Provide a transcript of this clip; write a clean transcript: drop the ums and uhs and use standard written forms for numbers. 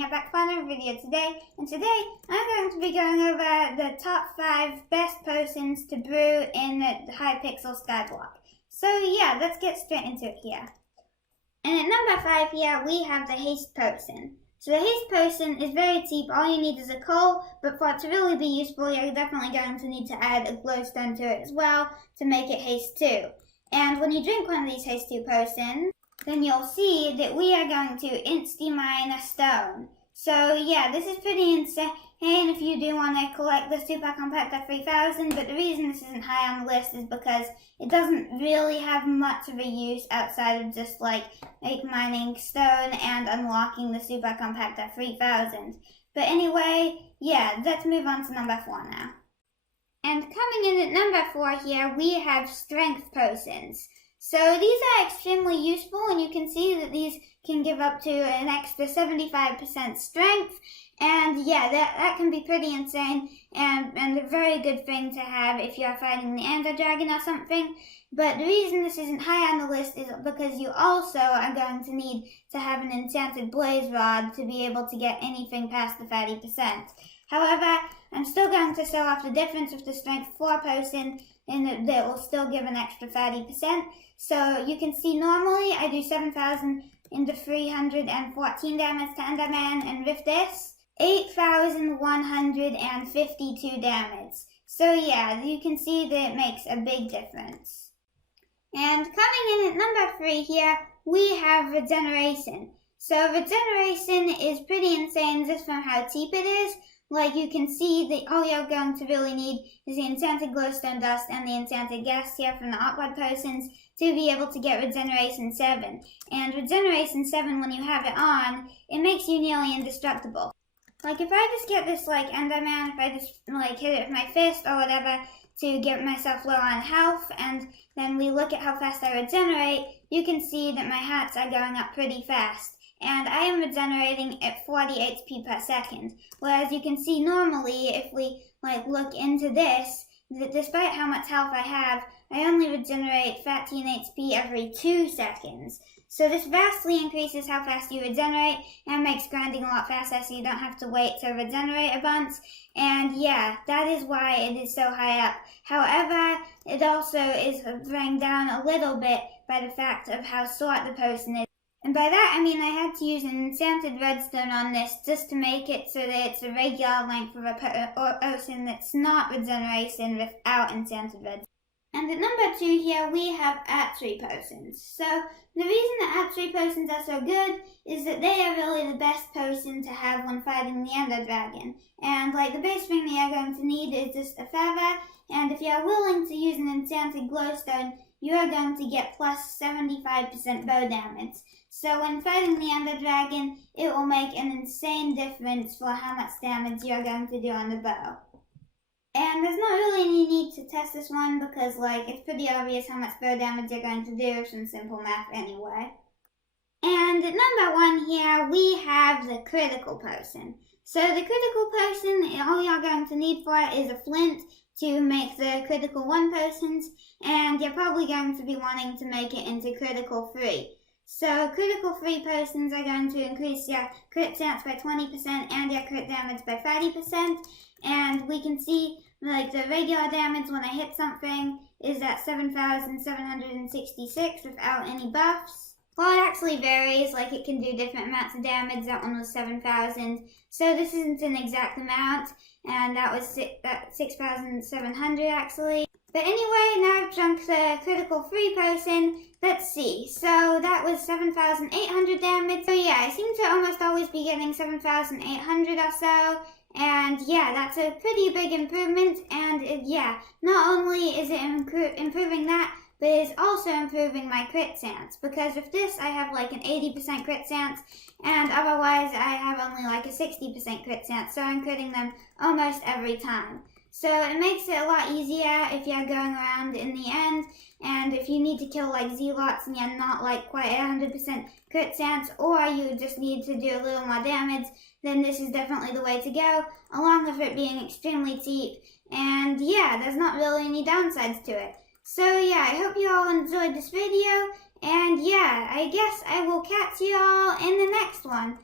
here back for another video today, and today I'm going to be going over the top 5 best potions to brew in the Hypixel Skyblock. So yeah, let's get straight into it here. And at number 5 here, we have the haste potion. So the haste potion is very cheap, all you need is a coal, but for it to really be useful, you're definitely going to need to add a glowstone to it as well to make it haste 2. And when you drink one of these haste 2 potions, then you'll see that we are going to insta-mine a stone. So yeah, this is pretty insane if you do want to collect the Super Compactor 3000, but the reason this isn't high on the list is because it doesn't really have much of a use outside of just like mining stone and unlocking the Super Compactor 3000. But anyway, yeah, let's move on to number 4 now. And coming in at number 4 here, we have strength potions. So these are extremely useful, and you can see that these can give up to an extra 75% strength. And yeah, that can be pretty insane and a very good thing to have if you're fighting the Ender Dragon or something. But the reason this isn't high on the list is because you also are going to need to have an enchanted blaze rod to be able to get anything past the 30%. However, I'm still going to show off the difference with the strength 4 potion, and that will still give an extra 30%. So you can see normally I do 7,314 damage to Enderman, and with this, 8,152 damage. So yeah, you can see that it makes a big difference. And coming in at number 3 here, we have regeneration. So regeneration is pretty insane just from how cheap it is. Like you can see that all you're going to really need is the enchanted glowstone dust and the enchanted gas here from the awkward potions to be able to get regeneration 7. And regeneration 7, when you have it on, it makes you nearly indestructible. Like if I just get this like Enderman, if I just like hit it with my fist or whatever to get myself low on health, and then we look at how fast I regenerate, you can see that my hearts are going up pretty fast. And I am regenerating at 40 HP per second. Whereas you can see normally, if we like look into this, that despite how much health I have, I only regenerate 13 HP every 2 seconds. So this vastly increases how fast you regenerate and makes grinding a lot faster so you don't have to wait to regenerate a bunch. And yeah, that is why it is so high up. However, it also is bring down a little bit by the fact of how short the potion is. And by that I mean I had to use an enchanted redstone on this just to make it so that it's a regular length of a potion that's not regeneration without enchanted redstone. And at number 2 here we have archery potions. So the reason that archery potions are so good is that they are really the best potion to have when fighting the Ender Dragon. And like the base thing that you're going to need is just a feather, and if you're willing to use an enchanted glowstone, you are going to get plus 75% bow damage. So when fighting the Ender Dragon, it will make an insane difference for how much damage you are going to do on the bow. And there's not really any need to test this one because like it's pretty obvious how much bow damage you're going to do with some simple math anyway. And at number 1 here, we have the critical potion. So the critical potion, all you're going to need for it is a flint to make the critical 1 potions, and you're probably going to be wanting to make it into critical 3. So critical 3 potions are going to increase your crit chance by 20% and your crit damage by 30%. And we can see like the regular damage when I hit something is at 7,766 without any buffs. Well, it actually varies, like it can do different amounts of damage. That one was 7,000. So this isn't an exact amount, and that was 6,700 actually. But anyway, now I've drunk the critical 3 potion. Let's see. So that was 7,800 damage. So yeah, I seem to almost always be getting 7,800 or so. And yeah, that's a pretty big improvement. And yeah, not only is it improving that, but it's also improving my crit chance. Because with this, I have like an 80% crit chance, and otherwise I have only like a 60% crit chance. So I'm critting them almost every time. So it makes it a lot easier if you're going around in the end, and if you need to kill like zealots and you're not like quite 100% crit chance, or you just need to do a little more damage, then this is definitely the way to go, along with it being extremely cheap. And yeah, there's not really any downsides to it. So yeah, I hope you all enjoyed this video, and yeah, I guess I will catch you all in the next one.